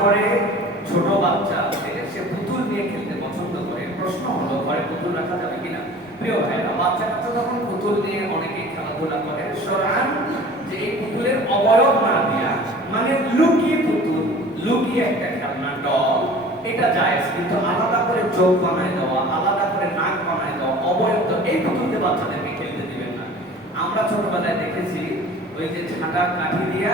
ঘরে ছোট বাচ্চা আছে, সে পুতুল নিয়ে খেলতে পছন্দ করে। প্রশ্ন হলো ঘরে পুতুল রাখা যাবে কিনা? প্রিয় ভাইরা, বাচ্চা কাচ্চা যখন পুতুল নিয়ে অনেকে খেলাধুলা করে, সরান যে এই পুতুলের অবয়ব না দিয়া, মানে লুকিয়ে পুতুল, লুকিয়ে একটা খেলনা ডল, এটা জায়েজ। কিন্তু আলাদা করে চোখ বানায় দেওয়া, আলাদা করে নাক বানায় দেওয়া, অবয়ব তো এই পুতুলতে বাচ্চাদেরকে খেলতে দিবেন না। আমরা ছোটবেলায় দেখেছি ওই যে ঝাঁটা কাঠি দিয়া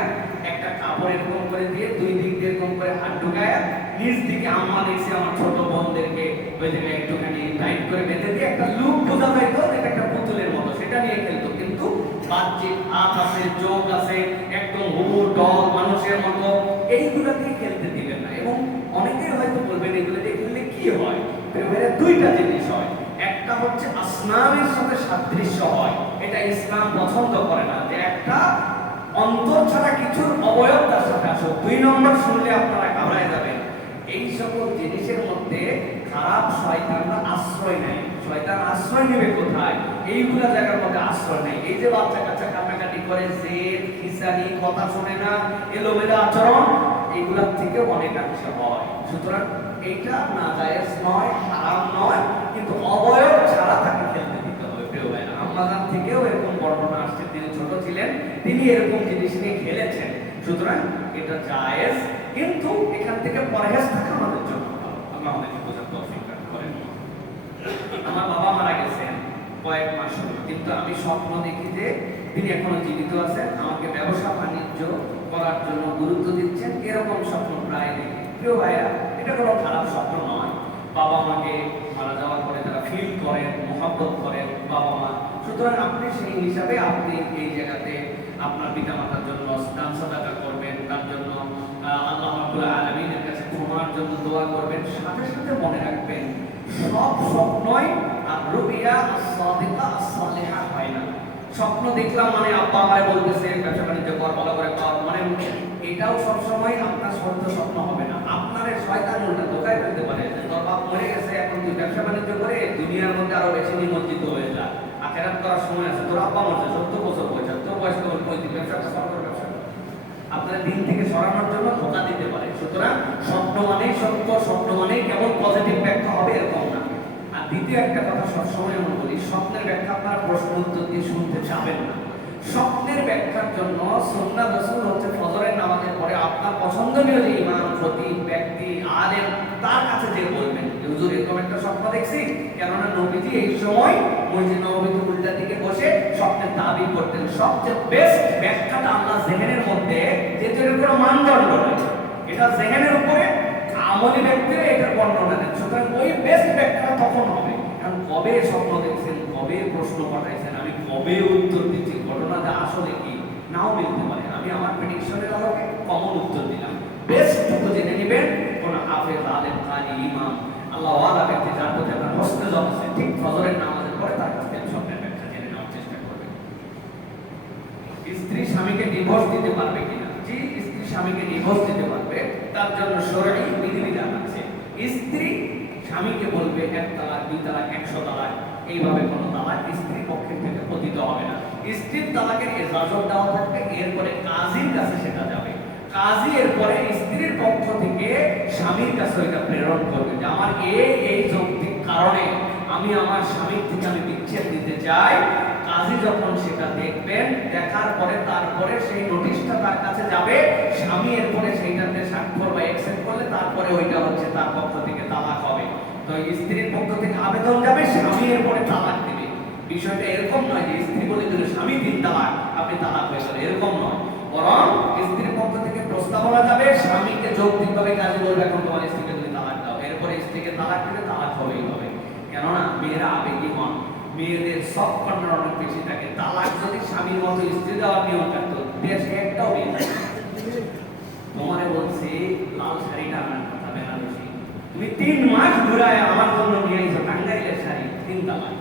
একটা কাপড় এরকম করে দিয়ে দুই দিক দিয়ে এরকম করে হাত ঢুকায়, নিচ দিকে আম্মা দেখছি আমার ছোট বোনদেরকে ওই জায়গায় একটুখানি টাইট করে বেঁধে দিয়ে একটা লুক বোঝা যাইতো, এটা একটা পুতুলের মতো, সেটা নিয়ে খেলতো। কিন্তু বাহ্যিক হাত আছে, চোখ আছে, একদম হুবহু ডল মানুষের মতো, এইগুলো দিয়ে খেলতে দিবেন না। এবং অনেকেই হয়তো বলবেন এগুলো দিয়ে খেললে কি হয়? দুইটা জিনিস হয়। একটা হচ্ছে আসনামের সাথে সাদৃশ্য হয়, এটা ইসলাম পছন্দ করে না, যে একটা অন্তর ছাড়া কিছুর অবয়ব তার সাথে আসো। দুই নম্বর শুনলে আপনারা ঘাবড়ায় যাবেন, এই সকল জিনিসের মধ্যে খারাপ শয়তানরা আশ্রয় নেয়। শয়তান আশ্রয় নেবে কোথায়? এইগুলা জায়গার মধ্যে আশ্রয় নেয়। এই যে বাচ্চা কাচ্চা কান্নাকাটি করে, জেদ, খিসানি, কথা শোনে না, এলোমেলো আচরণ, এইগুলা থেকে অনেকাংশে হয়। সুতরাং এইটা নাজায়েজ নয়, হারাম নয়, কিন্তু অবয়ব ছাড়া তাকে খেলতে দিতে হবে। প্রিয় ভাইরা, আম্মাজান থেকেও এরকম বর্ণনা আসছে, তিনি ছোট ছিলেন, তিনি এরকম জিনিস নিয়ে খেলেছেন। সুতরাং এটা জায়েজ, কিন্তু এখান থেকে পরহেজ থাকা আমাদের জন্য ভালো। আল্লাহ আমাদেরকে বোঝার তৌফিক দান করেন। আমার বাবা মারা গেছেন কয়েক মাস হলো, কিন্তু আমি স্বপ্ন দেখি যে তিনি এখনো জীবিত আছেন, আমাকে ব্যবসা বাণিজ্য করার জন্য গুরুত্ব দিচ্ছেন, এরকম স্বপ্ন প্রায় দেখি। প্রিয় ভাইয়া, এটা কোনো খারাপ স্বপ্ন নয়। বাবা মাকে মারা যাওয়ার পরে তারা ফিল করেন, মহব্বত করেন বাবা মা। সুতরাং আপনি সেই হিসাবে আপনি এই জায়গাতে আপনার পিতা মাতার জন্য দান সাদাকা করবেন, তার জন্য আল্লাহ রাব্বুল আলামিনের কাছে ক্ষমার জন্য দোয়া করবেন। সাথে সাথে মনে রাখবেন, সব স্বপ্নই আর রুবিয়া সাদিকা সালেহা হয় না। স্বপ্ন দেখলাম মানে আব্বা আমায় বলতেছে ব্যবসা বাণিজ্য কর, ভালো করে কর, মানে এটাও সবসময় আপনার সত্য স্বপ্ন হবে না। আপনার শয়তান উল্টা ধোঁকায় ফেলতে পারে, তোর বাপ মরে গেছে, এখন তুই ব্যবসা বাণিজ্য করে দুনিয়ার মধ্যে আরো বেশি নিমজ্জিত হয়ে যা, আখেরাত করার সময় আছে, তোর আব্বা মরছে 70 বছর বয়স, তোর বয়স কেবল 35, ব্যবসা ব্যবসা আপনার দিন থেকে সরানোর জন্য ধোঁকা দিতে পারে। সুতরাং স্বপ্ন মানেই সত্য, স্বপ্ন মানেই কেবল পজিটিভ ব্যাখ্যা হবে এরকম না। আর দ্বিতীয় একটা কথা সবসময় আমরা বলি, স্বপ্নের ব্যাখ্যা আপনারা প্রশ্ন উত্তর দিয়ে শুনতে চাবেন না। স্বপ্নের ব্যাখ্যার জন্য সুন্নাহ রাসূল হচ্ছে ফজরের নামাজের পরে আপনার পছন্দনীয় যে ইমাম, খতিব, ব্যক্তি, আলেম, তার কাছে যে বলবেন, হুজুর এরকম একটা স্বপ্ন দেখছি। কেননা নবীজি এই সময় মসজিদ নববীতে উল্টা দিকে বসে স্বপ্নের তাবির করতেন। সবচেয়ে বেস্ট ব্যাখ্যাটা আল্লাহ জেহেনের মধ্যে, যেহেতু এর কোনো মানদণ্ড নেই, এটা জেহেনের উপরে আমলি ব্যক্তিরা এটার বর্ণনা দেন। সুতরাং ওই বেস্ট ব্যাখ্যাটা তখন হবে। কারণ কবে স্বপ্ন দেখছেন, কবে প্রশ্ন পাঠাইছেন, আমি কবে উত্তর দিচ্ছি, ঘটনাটা আসলে কি নাও মিলতে পারে। আমি আমার প্রেডিকশনের আলোকে কমন উত্তর দিলাম। বেস্টটুকু জেনে নেবেন কোন হাফেজ, আলেম, কারি, ইমাম, আল্লাহ ওয়ালা ব্যক্তি যার প্রতি আপনার হস্তে জব আছে, ঠিক ফজরের নামাজের পরে তার কাছ থেকে স্বপ্নের ব্যাখ্যা জেনে নেওয়ার চেষ্টা করবেন। স্ত্রী স্বামীকে ডিভোর্স দিতে পারবে কিনা? জি, স্ত্রী স্বামীকে ডিভোর্স দিতে পারবে, তার জন্য শরঈ বিধিবিধান আছে। স্ত্রী স্বামীকে বলবে 1 তালাক, 2 তালাক, 100 তালাক, এইভাবে কোনো তালাক স্ত্রীর পক্ষে থেকে পতিত হবে না। স্ত্রীর তালাকের ইজাজত দেওয়া থাকবে, এরপরে কাজীর কাছে সেটা যাবে। কাজী এরপরে স্ত্রীর পক্ষ থেকে স্বামীর কাছে এটা প্রেরণ করবে যে আমার এই যৌক্তিক কারণে আমি আমার স্বামীর থেকে আমি বিচ্ছেদ দিতে চাই। কাজী যখন সেটা দেখবেন, দেখার পরে তারপরে সেই নোটিশটা তার কাছে যাবে, স্বামী এরপরে সেইটাতে স্বাক্ষর বা অ্যাকসেপ্ট করলে তারপরে ওইটা হচ্ছে তার পক্ষ থেকে তালাক হবে। তো স্ত্রীর পক্ষ থেকে আবেদন যাবে, স্বামী এরপরে তালাক দেবে। বিষয়টা এরকম নয় যে স্ত্রী বলে দিল স্বামী 3 তালাক, আপনি তালাক হয়ে গেল, এরকম নয়। বরং স্ত্রীর পক্ষ থেকে প্রস্তাবনা যাবে, স্বামীকে যৌক্তিকভাবে কাজী বলবে এখন তোমার স্ত্রীকে তুমি তালাক দাও, এরপরে স্ত্রীকে তালাক দিলে তালাক হবেই হবে। কেননা মেয়েরা আবেগী হন, মেয়েদের সব কর্নার অনেক বেশি থাকে। তালাক যদি স্বামীর মতো স্ত্রী দেওয়ার নিয়ম থাকতো, দেশে একটাও বিয়ে তোমারে বলছি লাল শাড়িটা আনার কথা বেনারসি, তুমি 3 মাস ঘুরায় আমার জন্য নিয়ে এসো টাঙ্গাইলের শাড়ি, 3 তালাক।